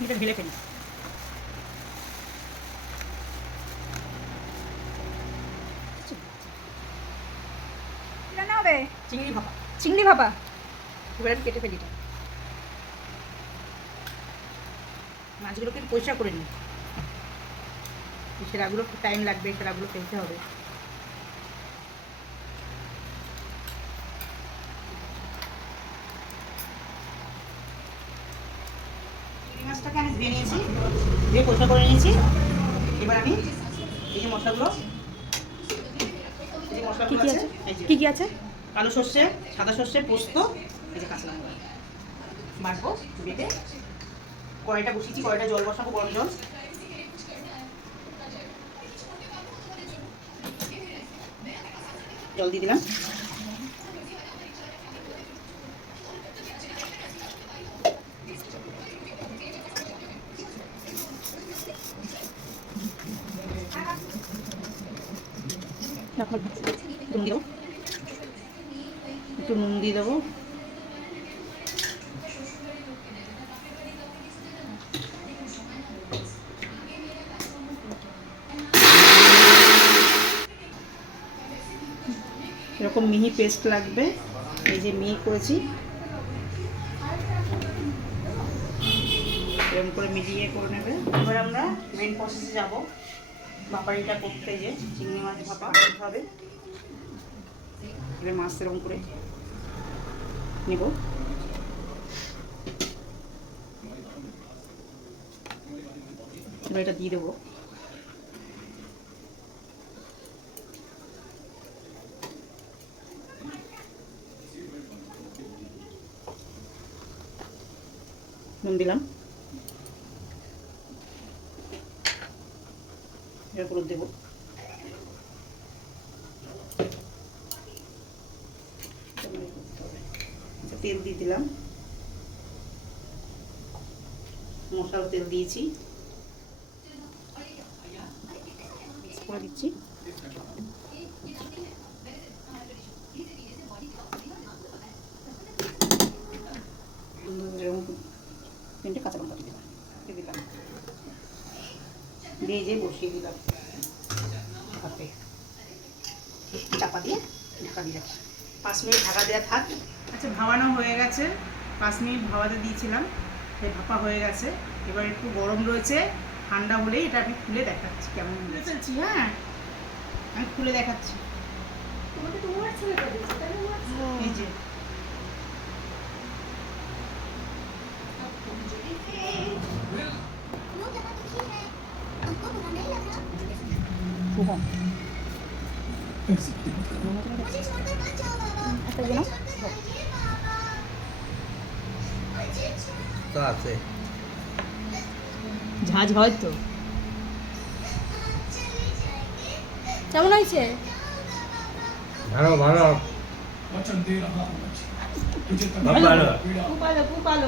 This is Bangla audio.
এটা ঢেলে ফেলি। রান্না হবে চিংড়ি ভাপা। চিংড়ি ভাপা এবার আমি কেটে ফেলি। মাছগুলোকে পরিষ্কার করে নিই। সেরাগুলো টাইম লাগবে, সেরাগুলো ফেলতে হবে। চিংড়ি মাছটাকে আমি ধুয়ে নিয়েছি, ধুয়ে পরিষ্কার করে নিয়েছি। এবার আমি এই যে মশলাগুলো, এই যে মশলাগুলো আছে, কি কি আছে? কালো সর্ষে, সাদা সর্ষে, পোস্ত, এই যে কাঁচা লঙ্কা বাটবো বেটে। কড়াইটা বসিয়েছি, কড়াইটা জল বসাবো, গরম জল। জল দিয়ে দিলাম। একটু নুন দিয়ে দেবো। এরকম মিহি পেস্ট লাগবে, এই যে মিহি করেছি, এরকম করে মিলিয়ে করে নেবে। এবার আমরা মেন প্রসেসে যাবো, ভাপারিটা করতে। যে চিংড়ি মাছ ভাপা করতে হবে। এবার মাছ এরকম করে নেব। এবার এটা দিয়ে দেবো। নুন দিলাম, এর উপর দেবো। তেল দিয়ে দিলাম, মশলার তেল দিয়েছি, করে দিচ্ছি। তিনটে কাঁচা লঙ্কা দিয়ে দিলাম, দিয়ে যে বসিয়ে দিলাম ভাপে। চাপা দিয়ে ঢাকা দিয়ে রাখি, 5 মিনিট ঢাকা দেওয়া থাক। আচ্ছা, ভাপানো হয়ে গেছে, 5 মিনিট ভাপাতে দিয়েছিলাম, সেই ভাপা হয়ে গেছে। এবার একটু গরম রয়েছে, ঠান্ডা হলেই এটা আমি খুলে দেখাচ্ছি কেমন খুলে ফেলছি। হ্যাঁ, আমি খুলে দেখাচ্ছি। এই যে ঝাঁঝ হয় তো। কেমন হয়েছে? ভালো ভালো খুব ভালো, খুব ভালো।